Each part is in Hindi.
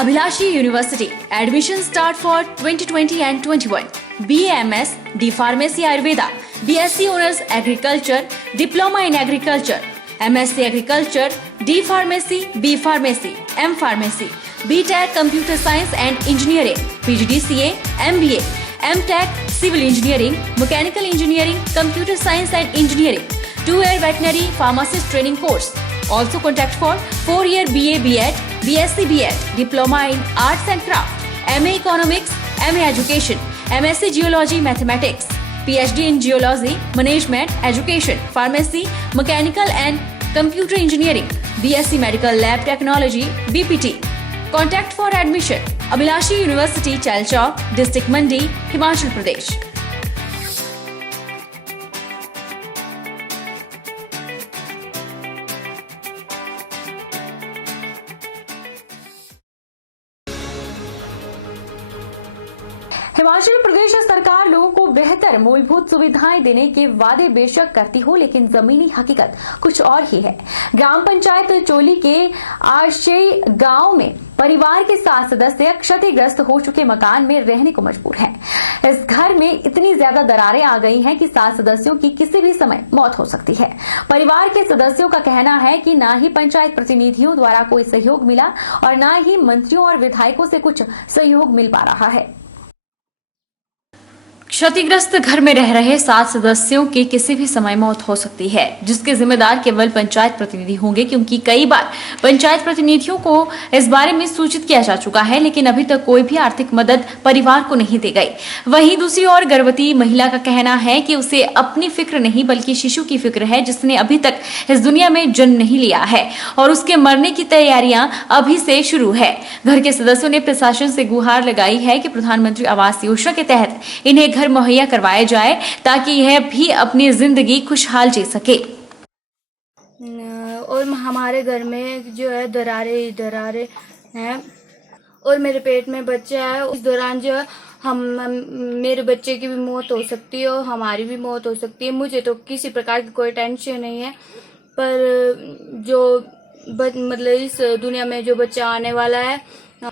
Abhilashi University. Admission start for 2020 and 21. BAMS, D Pharmacy Ayurveda, BSc Honors Agriculture, Diploma in Agriculture, MSc Agriculture, D Pharmacy, B Pharmacy, M Pharmacy, BTech Computer Science and Engineering, PGDCA, MBA, MTech Civil Engineering, Mechanical Engineering, Computer Science and Engineering, 2-year Veterinary Pharmacist Training Course. Also contact for 4-year BA BEd, BSc BEd, Diploma in Arts and Craft, MA Economics, MA Education, MSc Geology Mathematics, PhD in Geology, Management, Education, Pharmacy, Mechanical and Computer Engineering, BSc Medical Lab Technology, BPT. Contact for admission. Abhilashi University, Chalchawk, District Mandi, Himachal Pradesh. Himachal Pradesh सरकार लोगों को बेहतर मूलभूत सुविधाएं देने के वादे बेशक करती हो, लेकिन जमीनी हकीकत कुछ और ही है। ग्राम पंचायत चोली के आशय गांव में परिवार के 7 सदस्य क्षतिग्रस्त हो चुके मकान में रहने को मजबूर हैं। इस घर में इतनी ज्यादा दरारें आ गई हैं कि 7 सदस्यों की किसी भी समय मौत हो सकती है। परिवार के सदस्यों का कहना है कि ना ही पंचायत प्रतिनिधियों द्वारा कोई सहयोग मिला और ना ही मंत्रियों और विधायकों से कुछ सहयोग मिल पा रहा है। क्षतिग्रस्त घर में रह रहे 7 सदस्यों की किसी भी समय मौत हो सकती है, जिसके जिम्मेदार केवल पंचायत प्रतिनिधि होंगे, क्योंकि कई बार पंचायत प्रतिनिधियों को इस बारे में सूचित किया जा चुका है, लेकिन अभी तक कोई भी आर्थिक मदद परिवार को नहीं दी गई। वहीं दूसरी ओर गर्भवती महिला का कहना है कि उसे अपनी फिक्र नहीं बल्कि शिशु की फिक्र है, जिसने अभी तक इस दुनिया में जन्म नहीं लिया है और उसके मरने की तैयारियां अभी से शुरू है। घर के सदस्यों ने प्रशासन से गुहार लगाई है कि प्रधानमंत्री आवास योजना के तहत इन्हें घर मुहैया करवाया जाए ताकि यह भी अपनी जिंदगी खुशहाल जी सके। और हमारे घर में जो है दरारे हैं और मेरे पेट में बच्चा है। उस दौरान जो है मेरे बच्चे की भी मौत हो सकती है और हमारी भी मौत हो सकती है। मुझे तो किसी प्रकार की कोई टेंशन नहीं है, पर जो मतलब इस दुनिया में जो बच्चा आने वाला है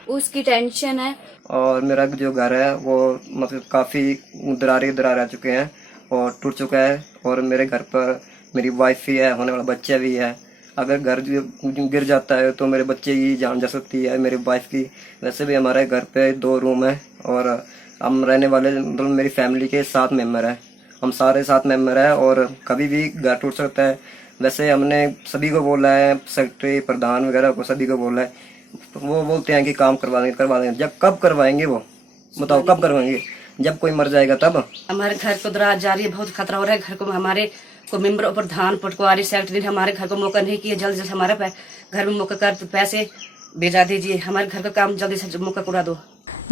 उसकी टेंशन है। और मेरा जो घर है वो मतलब काफ़ी दरार आ चुके हैं और टूट चुका है। और मेरे घर पर मेरी वाइफ भी है, होने वाला बच्चा भी है। अगर घर गिर जाता है तो मेरे बच्चे की जान जा सकती है, मेरी वाइफ की। वैसे भी हमारे घर पे 2 रूम है और हम रहने वाले मतलब मेरी फैमिली के 7 मेंबर हैं। हम सारे 7 मेंबर हैं और कभी भी घर टूट सकता है। वैसे हमने सभी को बोला है, सेक्रेटरी प्रधान वगैरह को सभी को बोला है। वो बोलते हैं कि काम करवा देंगे। जब कब करवाएंगे वो बताओ, कब करवाएंगे? जब कोई मर जाएगा तब। हमारे घर को दरार जा रही है, बहुत खतरा हो रहा है। घर को हमारे को मेंबर प्रधान पटवारी सेक्रेटरी हमारे घर को मौका नहीं किया। जल्दी से हमारे घर में मौका कर पैसे भेजा दीजिए, हमारे घर का काम जल्दी से मौका करा दो।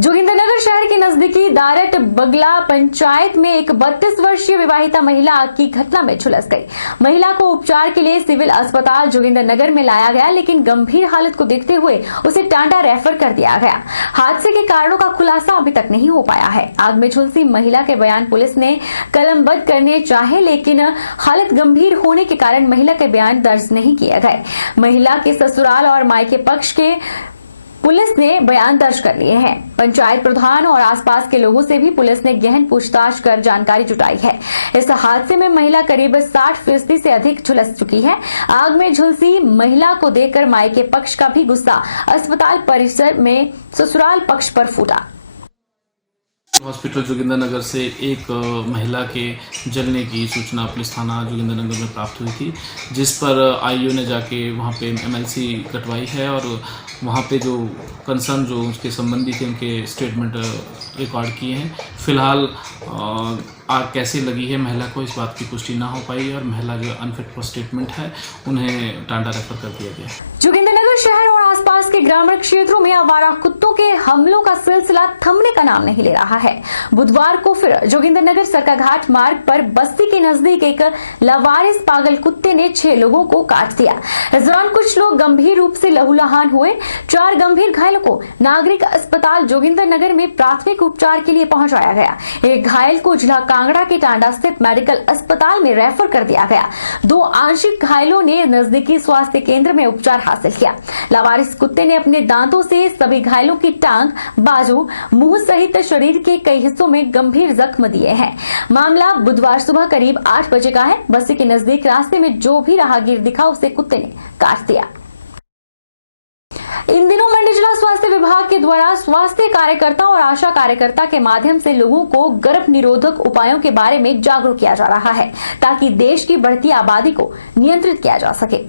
जोगिंद्रनगर शहर के नजदीकी दारट बगला पंचायत में एक 32 वर्षीय विवाहिता महिला आग की घटना में झुलस गई। महिला को उपचार के लिए सिविल अस्पताल जोगिंद्रनगर में लाया गया, लेकिन गंभीर हालत को देखते हुए उसे टांडा रेफर कर दिया गया। हादसे के कारणों का खुलासा अभी तक नहीं हो पाया है। आग में झुलसी महिला के बयान पुलिस ने कलमबद्ध करने चाहे, लेकिन हालत गंभीर होने के कारण महिला के बयान दर्ज नहीं किए गए। महिला के ससुराल और मायके पक्ष के पुलिस ने बयान दर्ज कर लिए हैं। पंचायत प्रधान और आसपास के लोगों से भी पुलिस ने गहन पूछताछ कर जानकारी जुटाई है। इस हादसे में महिला करीब 60% से अधिक झुलस चुकी है। आग में झुलसी महिला को देखकर मायके पक्ष का भी गुस्सा अस्पताल परिसर में ससुराल पक्ष पर फूटा। हॉस्पिटल जोगिंद्रनगर से एक महिला के जलने की सूचना पुलिस थाना जोगिंद्रनगर में प्राप्त हुई थी, जिस पर आईओ ने जाके वहां पे एमएलसी कटवाई है और वहां पे जो कंसर्न जो उसके संबंधी थे उनके स्टेटमेंट रिकॉर्ड किए हैं। फिलहाल आग कैसे लगी है महिला को इस बात की पुष्टि ना हो पाई और महिला जो अनफिट फॉर स्टेटमेंट है उन्हें टांडा रेफर कर दिया गया। जोगिंद्रनगर शहर और आसपास के ग्रामीण क्षेत्रों में आवारा कुत्तों के हमलों का सिलसिला थमने का नाम नहीं ले रहा है। बुधवार को फिर जोगिंद्रनगर सरकाघाट मार्ग पर बस्ती के नजदीक एक लावारिस पागल कुत्ते ने 6 लोगों को काट दिया। इस दौरान कुछ लोग गंभीर रूप से लहूलुहान हुए। 4 गंभीर घायलों को नागरिक अस्पताल जोगिंद्रनगर में प्राथमिक उपचार के लिए पहुंचाया गया। एक घायल को जिला कांगड़ा के टांडा स्थित मेडिकल अस्पताल में रेफर कर दिया गया। 2 आंशिक घायलों ने नजदीकी स्वास्थ्य केंद्र में उपचार हासिल किया। लावारिस कुत्ते ने अपने दांतों से सभी घायलों की टांग, बाजू, मुंह सहित शरीर के कई हिस्सों में गंभीर जख्म दिए हैं। मामला बुधवार सुबह करीब 8 बजे का है। बस्ती के नजदीक रास्ते में जो भी राहगीर दिखा उसे कुत्ते ने काट दिया। इन दिनों मंडी जिला स्वास्थ्य विभाग के द्वारा स्वास्थ्य कार्यकर्ता और आशा कार्यकर्ता के माध्यम से लोगों को गर्भ निरोधक उपायों के बारे में जागरूक किया जा रहा है, ताकि देश की बढ़ती आबादी को नियंत्रित किया जा सके।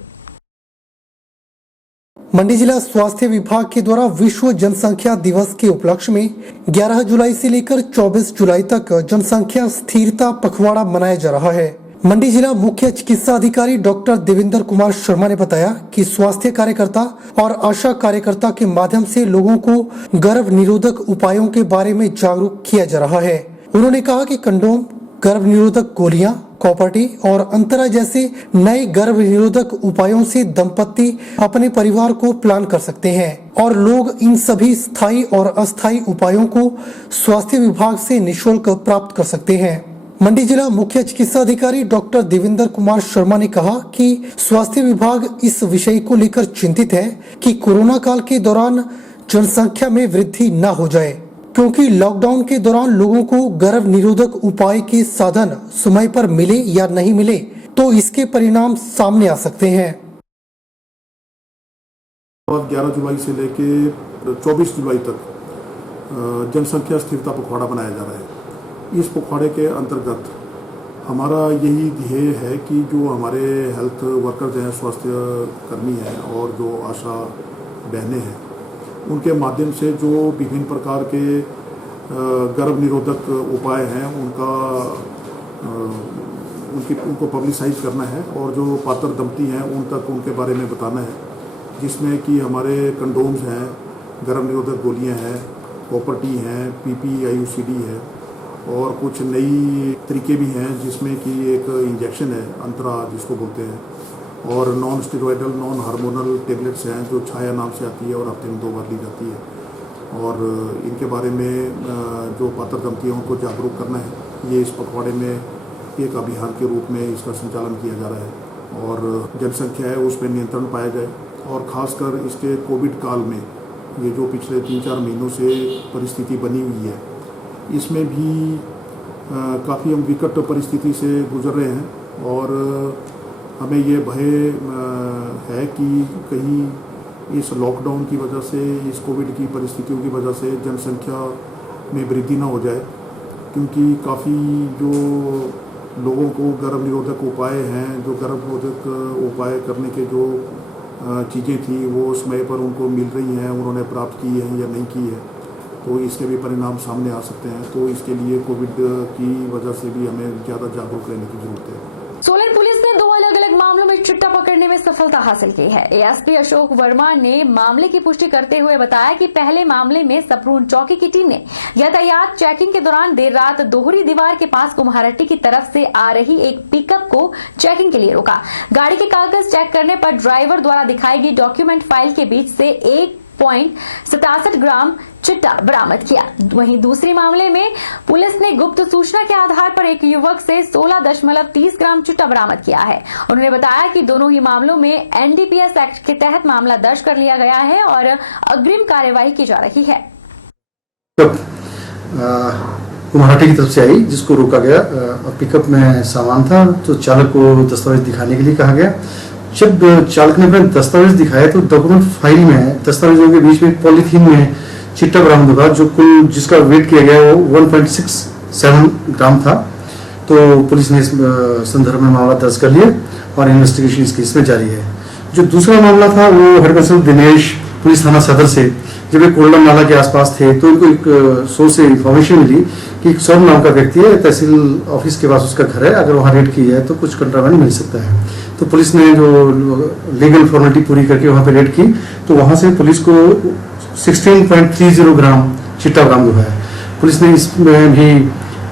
मंडी जिला स्वास्थ्य विभाग के द्वारा विश्व जनसंख्या दिवस के उपलक्ष्य में 11 जुलाई से लेकर 24 जुलाई तक जनसंख्या स्थिरता पखवाड़ा मनाया जा रहा है। मंडी जिला मुख्य चिकित्सा अधिकारी डॉक्टर देवेंद्र कुमार शर्मा ने बताया कि स्वास्थ्य कार्यकर्ता और आशा कार्यकर्ता के माध्यम से लोगों को गर्भ निरोधक उपायों के बारे में जागरूक किया जा रहा है। उन्होंने कहा कि कंडोम, गर्भ निरोधक गोलियां, कॉपर्टी और अंतरा जैसे नए गर्भ निरोधक उपायों से दंपति अपने परिवार को प्लान कर सकते हैं और लोग इन सभी स्थायी और अस्थायी उपायों को स्वास्थ्य विभाग से निःशुल्क प्राप्त कर सकते हैं। मंडी जिला मुख्य चिकित्सा अधिकारी डॉक्टर देवेंद्र कुमार शर्मा ने कहा कि स्वास्थ्य विभाग इस विषय को लेकर चिंतित है कि कोरोना काल के दौरान जनसंख्या में वृद्धि न हो जाए, क्योंकि लॉकडाउन के दौरान लोगों को गर्भ निरोधक उपाय के साधन समय पर मिले या नहीं मिले तो इसके परिणाम सामने आ सकते हैं। 11 जुलाई से लेके 24 जुलाई तक जनसंख्या स्थिरता पखवाड़ा बनाया जा रहा है। इस पखवाड़े के अंतर्गत हमारा यही ध्येय है कि जो हमारे हेल्थ वर्कर्स हैं, स्वास्थ्य कर्मी हैं और जो आशा बहनें हैं, उनके माध्यम से जो विभिन्न प्रकार के गर्भ निरोधक उपाय हैं उनको पब्लिसाइज करना है और जो पात्र दंपति हैं उन तक उनके बारे में बताना है, जिसमें कि हमारे कंडोम्स हैं, गर्भ निरोधक गोलियां हैं, कॉपर्टी हैं, PPIUCD है और कुछ नई तरीके भी हैं जिसमें कि एक इंजेक्शन है अंतरा जिसको बोलते हैं, और non steroidal non hormonal tablets हैं जो छाया नाम से आती है और हफ्ते में 2 बार ली जाती है। और इनके बारे में जो पात्र दंपति हैं उनको जागरूक करना है। ये इस पखवाड़े में एक अभियान के रूप में इसका संचालन किया जा रहा है और जनसंख्या है उस पर नियंत्रण पाया जाए। और ख़ासकर इसके कोविड काल में ये जो पिछले 3-4 महीनों से परिस्थिति बनी हुई है, इसमें भी काफ़ी हम विकट परिस्थिति से गुजर रहे हैं और हमें ये भय है कि कहीं इस लॉकडाउन की वजह से, इस कोविड की परिस्थितियों की वजह से जनसंख्या में वृद्धि ना हो जाए, क्योंकि काफ़ी जो लोगों को गर्भ निरोधक उपाय हैं, जो गर्भ निरोधक उपाय करने के जो चीज़ें थी वो समय पर उनको मिल रही हैं, उन्होंने प्राप्त की है या नहीं की है, तो इसके भी परिणाम सामने आ सकते हैं। तो इसके लिए कोविड की वजह से भी हमें ज़्यादा जागरूक रहने की जरूरत है। सोलन पुलिस ने 2 अलग-अलग मामलों में चिट्टा पकड़ने में सफलता हासिल की है। एएसपी अशोक वर्मा ने मामले की पुष्टि करते हुए बताया कि पहले मामले में सपरून चौकी की टीम ने यातायात चेकिंग के दौरान देर रात दोहरी दीवार के पास कुम्हारहट्टी की तरफ से आ रही एक पिकअप को चेकिंग के लिए रोका। गाड़ी के कागज चेक करने पर ड्राइवर द्वारा दिखाई गई डॉक्यूमेंट फाइल के बीच से 1.67 ग्राम चिट्टा बरामद किया। वहीं दूसरे मामले में पुलिस ने गुप्त सूचना के आधार पर एक युवक से 16.30 ग्राम चिट्टा बरामद किया है। उन्होंने बताया कि दोनों ही मामलों में NDPS एक्ट के तहत मामला दर्ज कर लिया गया है और अग्रिम कार्यवाही की जा रही है। कुम्हारहट्टी की तरफ से आई जिसको रोका गया और पिकअप में सामान था, तो चालक को दस्तावेज दिखाने के लिए कहा गया। जब चालक ने अपने दस्तावेज दिखाए तो डॉक्यूमेंट फाइल में दस्तावेजों के बीच में पॉलीथीन में चिट्टा बरामद हुआ, जो कुल जिसका वेट किया गया वो 1.67 ग्राम था। तो पुलिस ने इस संदर्भ में मामला दर्ज कर लिया और इन्वेस्टिगेशन इस केस में जारी है। जो दूसरा मामला था वो हेड कांस्टेबल दिनेश पुलिस थाना सदर से जब एक कोल्डम नाला के आसपास थे तो उनको एक सोर्स से इन्फॉर्मेशन मिली कि एक सौरभ नाम का व्यक्ति है, तहसील ऑफिस के पास उसका घर है, अगर वहाँ रेड की जाए तो कुछ कंट्राबैंड मिल सकता है। तो पुलिस ने जो लीगल फॉर्मेलिटी पूरी करके वहाँ पे रेड की तो वहाँ से पुलिस को 16.30 ग्राम चिट्टा बरामद हुआ है। पुलिस ने इसमें भी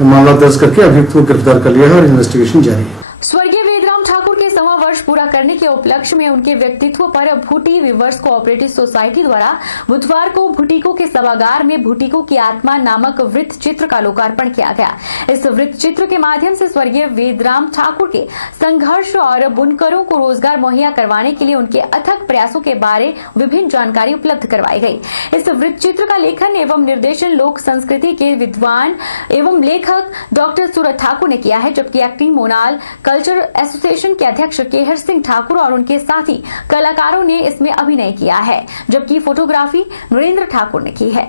मामला दर्ज करके अभियुक्त को गिरफ्तार कर लिया है और इन्वेस्टिगेशन जारी है। स्वर्गीय वेदराम ठाकुर के 100वां वर्ष पूरा करने के उपलक्ष्य में उनके व्यक्तित्व पर भूटी वीवर्स कोऑपरेटिव सोसाइटी द्वारा बुधवार को भूटिको के सभागार में भूटिको की आत्मा नामक वृत्त चित्र का लोकार्पण किया गया। इस वृत्त चित्र के माध्यम से स्वर्गीय वेदराम ठाकुर के संघर्ष और बुनकरों को रोजगार मुहैया करवाने के लिए उनके अथक प्रयासों के बारे विभिन्न जानकारी उपलब्ध करवाई गई। इस वृत्त चित्र का लेखन एवं निर्देशन लोक संस्कृति के विद्वान एवं लेखक डॉक्टर सूरज ठाकुर ने किया है, जबकि एक्टिंग मोनाल कल्चर एसोसिएशन के अध्यक्ष केहर सिंह ठाकुर और उनके साथी कलाकारों ने इसमें अभिनय किया है, जबकि फोटोग्राफी नरेंद्र ठाकुर ने की है।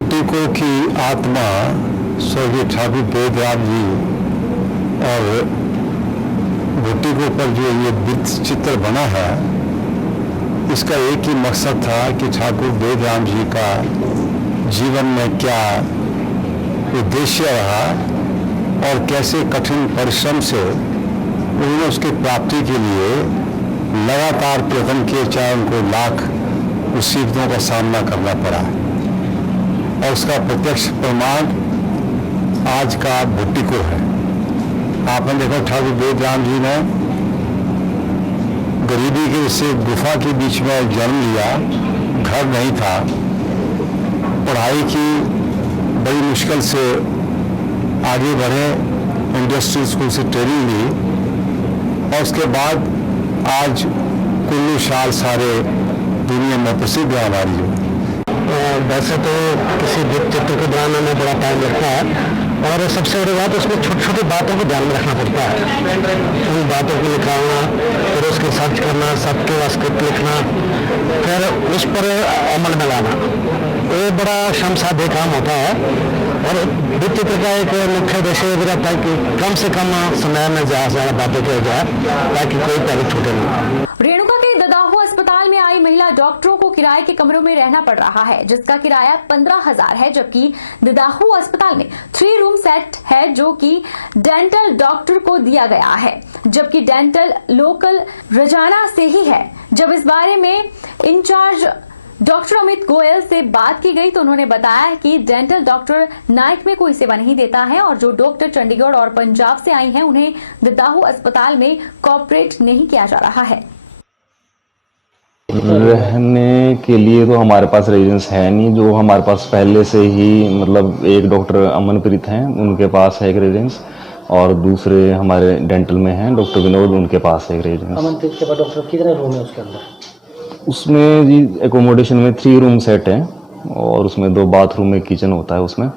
भूटिको की आत्मा स्वर्गीय ठाकुर वेदराम जी और भूटिको पर जो ये वृत्त चित्र बना है, इसका एक ही मकसद था कि ठाकुर वेदराम जी का जीवन में क्या उद्देश्य रहा और कैसे कठिन परिश्रम से उन्होंने उसकी प्राप्ति के लिए लगातार प्रयत्न किए, चाहे उनको लाख मुसीबतों का सामना करना पड़ा। और उसका प्रत्यक्ष प्रमाण आज का भूटिको है। आपने देखा ठाकुर वेदराम जी ने गरीबी के से गुफा के बीच में जन्म लिया, घर नहीं था, पढ़ाई की बड़ी मुश्किल से आगे बढ़े, इंडस्ट्रियल स्कूल से ट्रेनिंग ली और उसके बाद आज कुल्लू शाल सारे दुनिया में प्रसिद्ध है हमारी। वैसे तो किसी वृत्त चित्र को बनाने में बड़ा टाइम लगता है और सबसे बड़ी बात उसमें छोटी छोटी बातों को ध्यान में रखना पड़ता है। उन बातों को निकालना, फिर उसको सर्च करना, सबके स्क्रिप्ट लिखना, फिर उस पर अमल में लाना, ये बड़ा श्रम साध्य काम होता है। और वृत्त चित्र का एक मुख्य उद्देश्य ये रहता है कि कम से कम समय में ज़्यादा से ज़्यादा बातें की जाए ताकि कोई पहले छूटे नहीं। रेणुका के ददाहू अस्पताल में आई महिला डॉक्टरों को किराए के कमरों में रहना पड़ रहा है, जिसका किराया 15,000 है, जबकि ददाहू अस्पताल में 3 रूम सेट है जो कि डेंटल डॉक्टर को दिया गया है, जबकि डेंटल लोकल रजाना से ही है। जब इस बारे में इंचार्ज डॉक्टर अमित गोयल से बात की गई तो उन्होंने बताया कि डेंटल डॉक्टर नाइट में कोई सेवा नहीं देता है और जो डॉक्टर चंडीगढ़ और पंजाब से आई हैं उन्हें ददाहू अस्पताल में कॉपरेट नहीं किया जा रहा है। रहने के लिए तो हमारे पास रेजिडेंस है नहीं, जो हमारे पास पहले से ही मतलब एक डॉक्टर अमनप्रीत हैं, उनके पास है एक रेजिडेंस और दूसरे हमारे डेंटल में हैं डॉक्टर विनोद, उनके पास है एक रेजिडेंस। अमनप्रीत के बाद डॉक्टर कितने रूम है उसके अंदर? उसमें जी एकोमोडेशन में 3 रूम सेट है और उसमें 2 बाथरूम, 1 किचन होता है उसमें।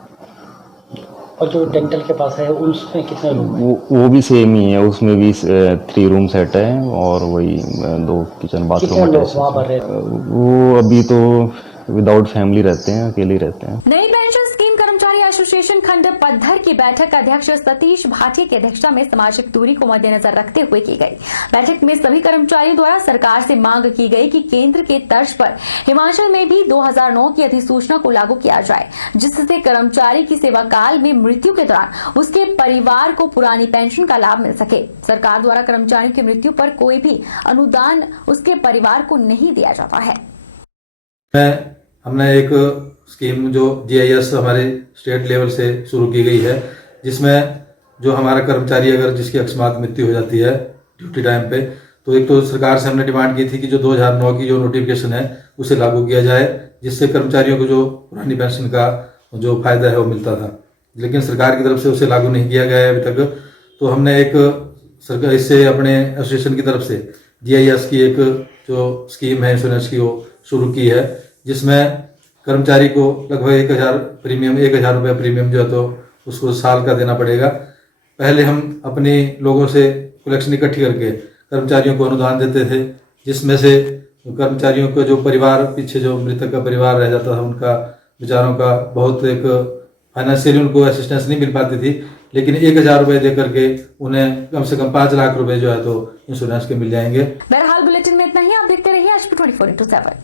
और जो डेंटल के पास है उसमें कितने रूम है? वो भी सेम ही है, उसमें भी 3 रूम सेट है और वही 2 किचन बाथरूम। वहाँ पर रहते हैं? वो अभी तो विदाउट फैमिली रहते हैं, अकेले रहते हैं। नई पेंशन स्कीम कर्मचारी एसोसिएशन खंड पद्धर की बैठक अध्यक्ष सतीश भाटिया की अध्यक्षता में सामाजिक दूरी को मद्देनजर रखते हुए की गई। बैठक में सभी कर्मचारियों द्वारा सरकार से मांग की गई कि केंद्र के तर्ज पर हिमाचल में भी 2009 की अधिसूचना को लागू किया जाए, जिससे कर्मचारी की सेवा काल में मृत्यु के दौरान उसके परिवार को पुरानी पेंशन का लाभ मिल सके। सरकार द्वारा कर्मचारियों की मृत्यु पर कोई भी अनुदान उसके परिवार को नहीं दिया जाता है। हमने एक स्कीम जो GIS हमारे स्टेट लेवल से शुरू की गई है, जिसमें जो हमारा कर्मचारी अगर जिसकी अकस्मात मृत्यु हो जाती है ड्यूटी टाइम पे, तो एक तो सरकार से हमने डिमांड की थी कि जो 2009 की जो नोटिफिकेशन है उसे लागू किया जाए, जिससे कर्मचारियों को जो पुरानी पेंशन का जो फायदा है वो मिलता था, लेकिन सरकार की तरफ से उसे लागू नहीं किया गया है अभी तक। तो हमने एक सरकार इससे अपने एसोसिएशन की तरफ से GIS की एक जो स्कीम है इंश्योरेंस की वो शुरू की है, जिसमें कर्मचारी को लगभग 1,000 रुपये प्रीमियम जो है तो उसको साल का देना पड़ेगा। पहले हम अपने लोगों से कलेक्शन इकट्ठी करके कर्मचारियों को अनुदान देते थे, जिसमें से कर्मचारियों को जो परिवार पीछे जो मृतक का परिवार रह जाता था उनका बेचारों का बहुत एक फाइनेंशियली उनको असिस्टेंस नहीं मिल पाती थी, लेकिन 1,000 रुपये दे करके उन्हें कम से कम 5 लाख रुपए जो है तो इंश्योरेंस के मिल जाएंगे। बहरहाल बुलेटिन में इतना ही। आप देखते रहिए HP 24/7।